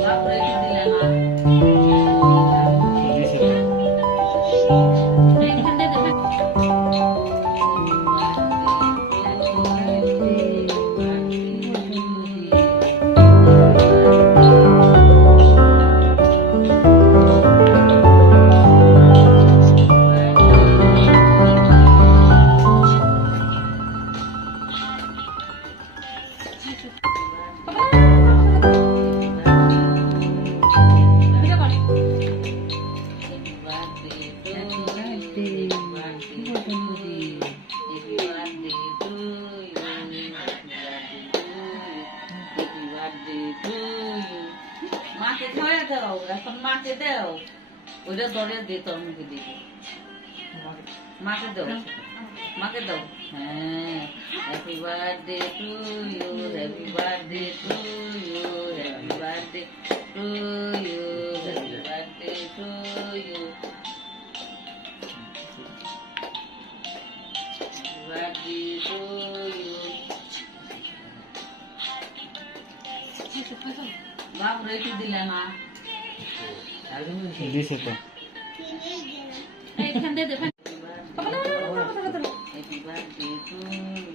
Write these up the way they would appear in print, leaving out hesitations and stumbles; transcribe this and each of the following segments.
বাপরে কি দিলে না দিছে তো। এইখান দিয়ে দেবে মাকে খাওয়া দাও এখন মাকে দাও ওইটা দরে দে তোর মুখে দিবি মাকে দাও মাকে দাও হ্যাঁ happy birthday to you happy birthday to you happy birthday to you happy birthday to you birthday to you বাপরে কি দিলে না দিছে তো। এইখান দিয়ে দেবেন happy birthday to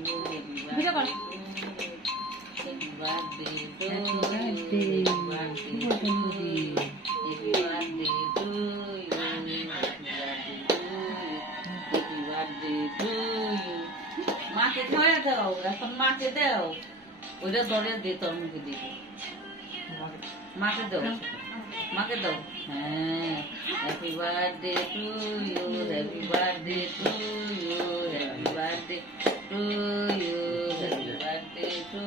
you happy birthday to you happy birthday to you happy birthday to you happy birthday to you মাকে খাওয়া দাও এখন মাকে দাও ওইটা দরে দে তোর মুখে দিবি মাকে দাও মাকে দাও হ্যাঁ happy birthday to you happy birthday to you happy birthday to you happy birthday to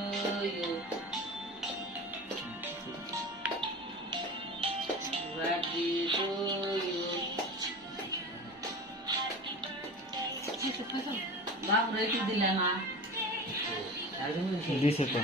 you birthday to you বাপরে কি দিলে না দিছে তো।